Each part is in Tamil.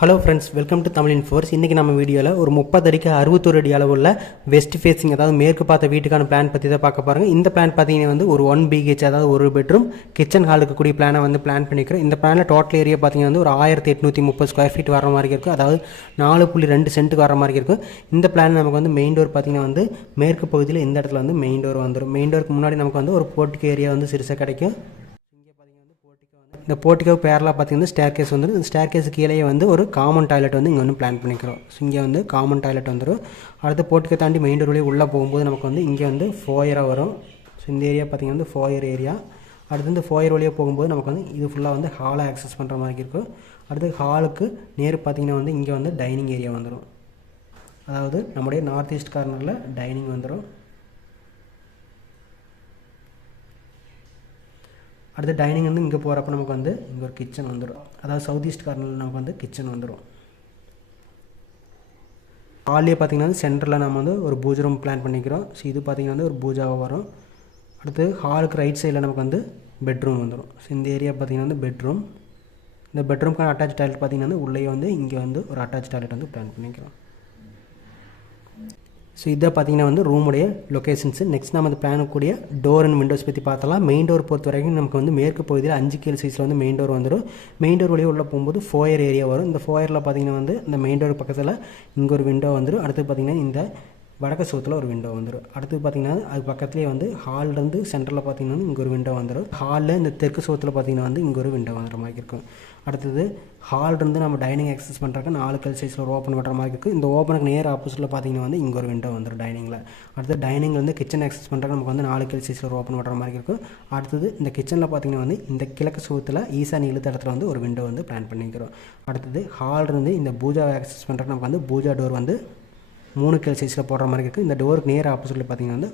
ஹலோ ஃப்ரெண்ட்ஸ் வெல்கம் டு தமிழின் ஃபோர்ஸ் இன்றைக்கி நம்ம வீடியோவில் ஒரு முப்பது அடிக்கு அறுபத்தொரு அடி அளவுள்ள வெஸ்ட் ஃபேஸிங் அதாவது மேற்கு பார்த்த வீட்டுக்கான பிளான் பற்றி தான் பார்க்க பாருங்க இந்த பிளான் பார்த்தீங்கன்னா வந்து ஒரு ஒன் பிஹெச் அதாவது ஒரு பெட்ரூம் கிச்சன் ஹாலுக்கு கூடிய பிளானை வந்து பிளான் பண்ணிக்கிறோம். இந்த பிளானில் டோட்டல் ஏரியா பார்த்தீங்கன்னா வந்து ஒரு ஆயிரத்தி எட்நூற்றி முப்பது ஸ்கொயர் ஃபீட் வர மாதிரி இருக்கும் அதாவது நாலு புள்ளி ரெண்டு சென்ட்டுக்கு வர மாதிரி இருக்கும் இந்த பிளான் நமக்கு வந்து மெயின் டோர் பார்த்தீங்கன்னா வந்து மேற்கு பகுதியில் இந்த இடத்துல வந்து மெயின் டோர் வந்துடும் மெயின் டோருக்கு முன்னாடி நமக்கு வந்து ஒரு போர்ட்டுக்கு ஏரியா வந்து சிறுசாக கிடைக்கும். இந்த போர்ட்டிகோ பேரலாக பார்த்தீங்கன்னா ஸ்டேர் கேஸ் வந்துடும் இந்த ஸ்டேர் கேஸ் கீழே வந்து ஒரு காமன் டாய்லெட் வந்து இங்கே வந்து பிளான் பண்ணிக்கிறோம். ஸோ இங்கே வந்து காமன் டாய்லெட் வந்துடும் அடுத்து போர்ட்டிகோ தாண்டி மெயின் டோர் வழியே உள்ளே போகும்போது நமக்கு வந்து இங்கே வந்து ஃபோயராக வரும். ஸோ இந்த ஏரியா பார்த்தீங்கன்னா வந்து ஃபோயர் ஏரியா அடுத்து இந்த ஃபோயர் வழியாக போகும்போது நமக்கு வந்து இது ஃபுல்லாக வந்து ஹாலை ஆக்சஸ் பண்ணுற மாதிரி இருக்கும். அடுத்து ஹாலுக்கு நேர் பார்த்திங்கன்னா வந்து இங்கே வந்து டைனிங் ஏரியா வந்துடும் அதாவது நம்முடைய நார்த் ஈஸ்ட் கார்னரில் டைனிங் வந்துடும் அடுத்து டைனிங் வந்து இங்கே போகிறப்ப நமக்கு வந்து இங்கே ஒரு கிச்சன் வந்துடும் அதாவது சவுத் ஈஸ்ட் கார்னரில் நமக்கு வந்து கிச்சன் வந்துடும் ஹாலே பார்த்தீங்கன்னா சென்டரில் நம்ம வந்து ஒரு பூஜை ரூம் பிளான் பண்ணிக்கிறோம். ஸோ இது பார்த்தீங்கன்னா வந்து ஒரு பூஜாவாக வரும். அடுத்து ஹாலுக்கு ரைட் சைடில் நமக்கு வந்து பெட்ரூம் வந்துடும் ஸோ இந்த ஏரியா பார்த்தீங்கன்னா வந்து பெட்ரூம் இந்த பெட்ரூம்க்கான அட்டாச் டாய்லெட் பார்த்தீங்கன்னா வந்து உள்ளே வந்து இங்கே வந்து ஒரு அட்டாச் டாய்லெட் வந்து பிளான் பண்ணிக்கிறோம். ஸோ இதை பார்த்தீங்கன்னா வந்து ரூமுடைய லொக்கேஷன்ஸு நெக்ஸ்ட் நம்ம அந்த பிளான் கூடிய டோர் அண்ட் விண்டோஸ் பற்றி பார்த்தலாம் மெயின் டோர் பொறுத்த வரைக்கும் நமக்கு வந்து மேற்கு பகுதியில் அஞ்சு கீழ் சைஸில் வந்து மெயின் டோர் வந்துடும் மெயின் டோர் வழியே உள்ளே போகும்போது ஃபோயர் ஏரியா வரும். இந்த ஃபோயரில் பார்த்தீங்கன்னா வந்து இந்த மெயின் டோர் பக்கத்தில் இங்கே ஒரு விண்டோ வந்துடும் அடுத்து பார்த்தீங்கன்னா இந்த வடக்கு சுவத்தில் ஒரு விண்டோ வந்துடும் அடுத்து பார்த்தீங்கன்னா அது பக்கத்துலேயே வந்து ஹால்லேருந்து சென்டரில் பார்த்தீங்கன்னா இங்கே ஒரு விண்டோ வந்துடும் ஹாலில் இந்த தெற்கு சுவத்தில் பார்த்தீங்கன்னா வந்து இங்கே ஒரு விண்டோ வந்துடுற மாதிரி இருக்கும். அடுத்தது ஹால்லேருந்து நம்ம டைனிங் எக்ஸஸ் பண்ணுறக்கு நாலு கல் சைஸில் ஒரு ஓப்பன் பண்ணுற மாதிரி இருக்குது இந்த ஓப்பனுக்கு நேர் ஆப்போசிட்டில் பார்த்தீங்கன்னா வந்து இங்கே ஒரு விண்டோ வந்துடும் டைனிங்கில் அடுத்து டைனிங்கில் வந்து கிச்சன் அக்சஸ் பண்ணுறக்கு நமக்கு வந்து நாலு கல் சைஸில் ஒரு ஓப்பன் பண்ணுற மாதிரி இருக்கும். அடுத்தது இந்த கிச்சனில் பார்த்தீங்கன்னா வந்து இந்த கிழக்கு சுவத்தில் ஈசானி இழுத்த இடத்துல வந்து ஒரு விண்டோ வந்து பிளான் பண்ணிக்கிறோம். அடுத்தது ஹால்லேருந்து இந்த பூஜாவை ஆக்சஸ் பண்ணுறக்கு நமக்கு வந்து பூஜா டோர் வந்து மூணு கேள் சைஸில் போடுற மாதிரி இருக்குது இந்த டோருக்கு நேர் ஆப்போசிட்டில் பார்த்திங்கன்னா வந்து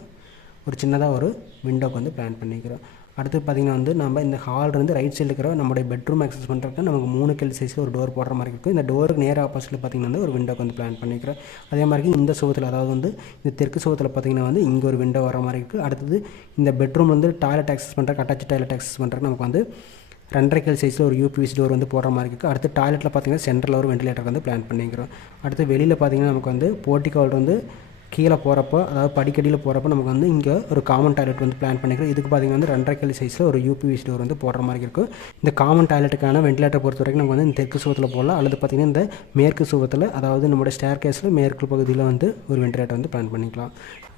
ஒரு சின்னதாக ஒரு விண்டோக்கு வந்து பிளான் பண்ணிக்கிறோம். அடுத்து பார்த்திங்கன்னா வந்து நம்ம இந்த ஹால் இருந்து ரைட் சைடில் இருக்கிற நம்மளுடைய பெட்ரூம் ஆக்சஸ் பண்ணுறதுக்கு நமக்கு மூணு கேள் சைஸில் ஒரு டோர் போடுற மாதிரி இருக்குது இந்த டோருக்கு நேர் ஆப்போசிட்டில் பார்த்திங்கன்னா வந்து ஒரு விண்டோக்கு வந்து பிளான் பண்ணிக்கிறோம். அதே மாதிரி இந்த சுகத்தில் அதாவது வந்து இந்த தெற்கு சுகத்தில் பார்த்திங்கன்னா வந்து இங்கே ஒரு விண்டோ வர மாதிரி இருக்குது அடுத்தது இந்த பெட்ரூம் வந்து டாய்லெட் ஆக்சஸ் பண்ணுறக்கு அட்டாச் டாய்லெட் ஆக்சஸ் பண்ணுறதுக்கு நமக்கு வந்து ரெண்டரை கேள் சைஸில் ஒரு யூபிஎஸ் டோர் வந்து போடுற மாதிரி இருக்குது அடுத்து டாய்லெட்டில் பார்த்தீங்கன்னா சென்டரில் ஒரு வெண்டிலேட்டர் வந்து பிளான் பண்ணிக்கிறோம். அடுத்து வெளியில் பார்த்தீங்கன்னா நமக்கு வந்து போர்ட்டிகால் வந்து கீழே போகிறப்போ அதாவது படிக்கடியில் போகிறப்போ நமக்கு வந்து இங்கே ஒரு காமன் டாய்லெட் வந்து பிளான் பண்ணிக்கிறோம். இதுக்கு பார்த்தீங்கன்னா வந்து ரெண்டரை கிலோ சைஸில் ஒரு யூபிஎஸ் டோர் வந்து போடுற மாதிரி இருக்கும் இந்த காமன் டாய்லெட்டுக்கான வெண்டிலேட்டர் பொறுத்த வரைக்கும் நமக்கு வந்து இந்த தெற்கு சுகத்தில் போடலாம். அல்லது பார்த்திங்கன்னா இந்த மேற்கு சுவத்தில் அதாவது நம்மளோட ஸ்டேர் கேஸில் மேற்கு பகுதியில் வந்து ஒரு வெண்டிலேட்டர் வந்து பிளான் பண்ணிக்கலாம்.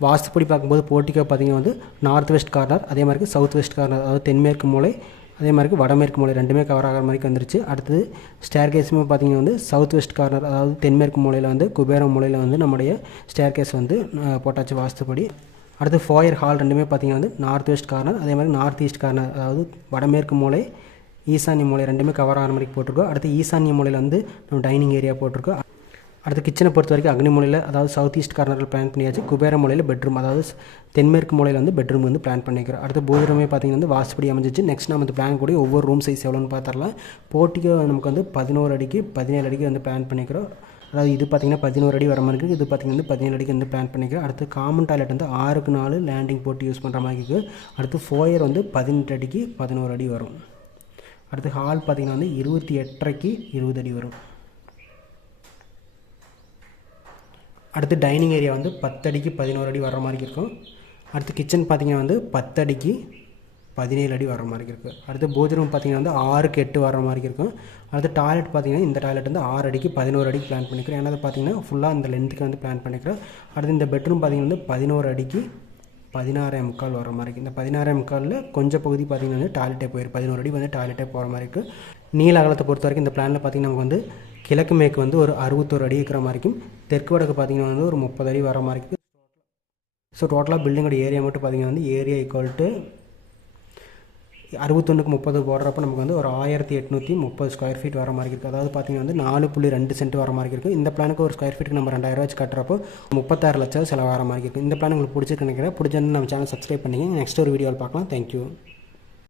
வாஸ்துப்படி பார்க்கும்போது போர்ட்டிகோ பார்த்திங்கன்னா வந்து நார்த் வெஸ்ட் கார்னர் அதே மாதிரி சவுத் வெஸ்ட் கார்னர் அதாவது தென்மேற்கு மூலை அதே மாதிரி வடமேற்கு மூலை ரெண்டுமே கவர் ஆகிற மாதிரி வந்துருச்சு. அடுத்தது ஸ்டேர் கேஸுமே பார்த்திங்கன்னா வந்து சவுத் வெஸ்ட் கார்னர் அதாவது தென்மேற்கு மூலையில் வந்து குபேரம் மூலையில் வந்து நம்முடைய ஸ்டேர் கேஸ் வந்து போட்டாச்சு வாஸ்துப்படி. அடுத்து ஃபோயர் ஹால் ரெண்டுமே பார்த்திங்கன்னா வந்து நார்த் வெஸ்ட் கார்னர் அதே மாதிரி நார்த் ஈஸ்ட் கார்னர் அதாவது வடமேற்கு மூலை ஈசானிய மூலை ரெண்டுமே கவர் ஆகிற மாதிரி போட்டிருக்கோம். அடுத்து ஈசானிய மூலையில் வந்து நம்ம டைனிங் ஏரியா போட்டிருக்கோம். அடுத்து கிச்சனை பொறுத்த வரைக்கும் அக்னி மூலையில் அதாவது சவுத் ஈஸ்ட் கார்னரில் பிளான் பண்ணியாச்சு. குபேர மூலையில் பெட்ரூம் அதாவது தென்மேற்கு மூலையில் வந்து பெட்ரூம் வந்து பிளான் பண்ணிக்கிறோம். அடுத்து பூஜரமே பார்த்திங்கன்னா வந்து வாசப்படி அமைஞ்சிச்சு. நெக்ஸ்ட் நம்ம வந்து பிளான் கூட ஒவ்வொரு ரூம் சைஸ் எவ்வளோன்னு பார்த்துடலாம் போட்டிக்கு நமக்கு வந்து பதினோரு அடிக்கு பதினேழு அடிக்கு வந்து பிளான் பண்ணிக்கிறோம். அதாவது இது பார்த்திங்கன்னா பதினோரு அடி வர மாதிரி இருக்குது இது பார்த்திங்கன்னா வந்து பதினேழு அடிக்கு வந்து பிளான் பண்ணிக்கிறோம். அடுத்து காமன் டாய்லெட் வந்து ஆறுக்கு நாலு லேண்டிங் போட்டு யூஸ் பண்ணுற மாதிரி இருக்குது அடுத்து ஃபோயர் வந்து பதினெட்டு அடிக்கு பதினோரு அடி வரும். அடுத்து ஹால் பார்த்திங்கன்னா வந்து இருபத்தி எட்டரைக்கு இருபது அடி வரும். அடுத்து டைனிங் ஏரியா வந்து பத்தடிக்கு பதினோரு அடி வர மாதிரி இருக்கும். அடுத்து கிச்சன் பார்த்திங்கன்னா வந்து பத்தடிக்கு பதினேழு அடி வர மாதிரி இருக்குது அடுத்து பூஜை ரூம் பார்த்திங்கன்னா வந்து ஆறுக்கு எட்டு வர மாதிரி இருக்கும். அடுத்து டாய்லெட் பார்த்திங்கன்னா இந்த டாய்லெட் வந்து ஆறு அடிக்கு பதினோரு அடிக்கு பிளான் பண்ணிக்கிறேன் ஏன்னா பார்த்திங்கன்னா ஃபுல்லாக அந்த லென்த்துக்கு வந்து பிளான் பண்ணிக்கிறேன் அடுத்து இந்த பெட்ரூம் பார்த்திங்கன்னா வந்து பதினோரு அடிக்கு பதினாறே முக்கால் வர மாதிரி இருக்குது இந்த பதினாறே முக்காலில் கொஞ்சம் பகுதி பார்த்திங்கன்னா வந்து டாய்லெட்டே போயிடும் பதினோரு அடி வந்து டாய்லெட்டே போகிற மாதிரி இருக்குது நீல அகலத்தை பொறுத்த வரைக்கும் இந்த பிளானில் பார்த்திங்கன்னா நமக்கு வந்து கிழக்கு மேற்கு வந்து ஒரு அறுபத்தோரு அடி இருக்கிற மாதிரிக்கும் தெற்கு வடக்கு பார்த்திங்கன்னா வந்து ஒரு முப்பது அடி வர மாதிரி இருக்குது ஸோ டோட்டலாக பில்டிங்கோட ஏரியா மட்டும் பார்த்திங்கன்னா வந்து ஏரியா ஈக்குவல் டு அறுபத்தொன்றுக்கு முப்பது போடுறப்ப நமக்கு வந்து ஒரு ஆயிரத்தி எட்நூற்றி முப்பது ஸ்கொயர் ஃபீட் வர மாதிரி இருக்குது அதாவது பார்த்திங்கன்னா வந்து நாலு புள்ளி ரெண்டு சென்ட் வர மாதிரி இருக்குது இந்த பிளானுக்கு ஒரு ஸ்கொயர் ஃபீட்டுக்கு நம்ம ரெண்டாயிரம் வச்சு கட்டுறப்போ முப்பத்தாறு லட்சம் செலவாகிற மாதிரி இருக்குது இந்த பிளான் உங்களுக்கு பிடிச்சிருக்கு நினைக்கிறேன். பிடிச்சிருந்து நம்ம சேனல் சப்ஸ்கிரைப் பண்ணிங்க நெக்ஸ்ட் ஒரு வீடியோவில் பார்க்கலாம். தேங்க்யூ